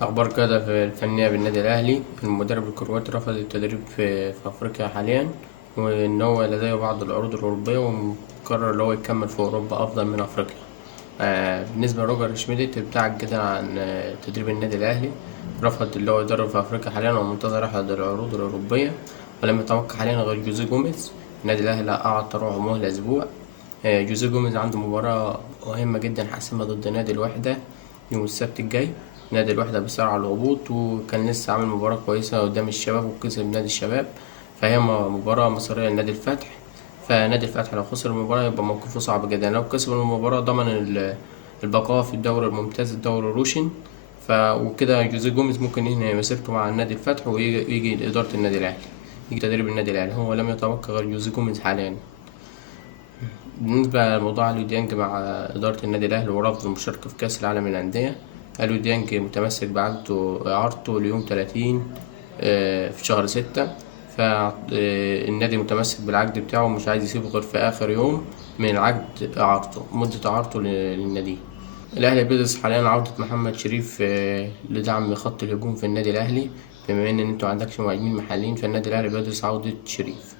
أخبار القيادة الفنية بالنادي الأهلي. المدرب الكرواتي رفض التدريب في أفريقيا حاليا، وإن هو لديه بعض العروض الأوروبية ومقرر إن هو يكمل في أوروبا أفضل من أفريقيا. بالنسبة لروجر شميدت ابتعد جدا عن تدريب النادي الأهلي، رفض اللي هو يدرب في أفريقيا حاليا ومنتظر أحد العروض الأوروبية، ولم يتوقع حاليا غير جوزيه جوميز. النادي الأهلي أعطى روحه مهلة أسبوع. جوزيه جوميز عنده مباراة مهمة جدا حاسمة ضد نادي الوحدة يوم السبت الجاي. نادي الوحدة بيصارع على الهبوط، وكان لسه عامل مباراة كويسة قدام الشباب وكسب نادي الشباب، فهي مباراة مصيرية لنادي الفتح. فنادي الفتح لو خسر المباراة يبقى موقفه صعب جدا، لو كسب المباراة ضمن البقاء في الدوري الممتاز، الدوري الروشن. وكده جوزيه جوميز ممكن ينهي مسيرته مع النادي الفتح ويجي لإدارة النادي الأهلي، يجي تدريب النادي الأهلي. هو لم يتوقع غير جوزيه جوميز حاليا. بالنسبة لموضوع أليو ديانج مع إدارة النادي الأهلي ورفض المشاركة في كأس العالم للأندية، أليو ديانج متمسك بعقده إعارته ليوم 30 في شهر 6. فالنادي متمسك بالعقد بتاعه ومش عايز يسيبه غير في آخر يوم من العقد إعارته، مدة إعارته للنادي. الأهلي بيدرس حاليا عودة محمد شريف لدعم خط الهجوم في النادي الأهلي، بما إن انتوا عندكش مهاجمين محليين، فالنادي الأهلي بيدرس عودة شريف.